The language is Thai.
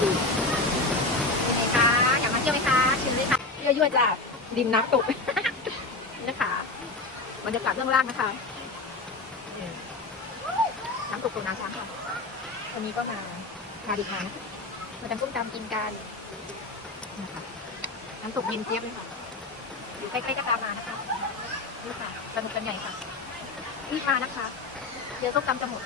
เป็นไงคะอยากมาเที่ยวไหมคะเชิญเลยค่ะยั่วๆจากริมน้ำตกนี่นะคะบรรยากาศเบื้องล่างนะคะน้ำตกตรงน้ำช้างค่ะวันนี้ก็มาดีมาทำส้มตำกินกันนะคะน้ำตกเย็นเจี๊ยบเลยค่ะอยู่ใกล้ๆก็ตามมานะคะนี่ค่ะสนุกกันใหญ่ค่ะรีบมานะคะเดี๋ยวส้มตำจะหมด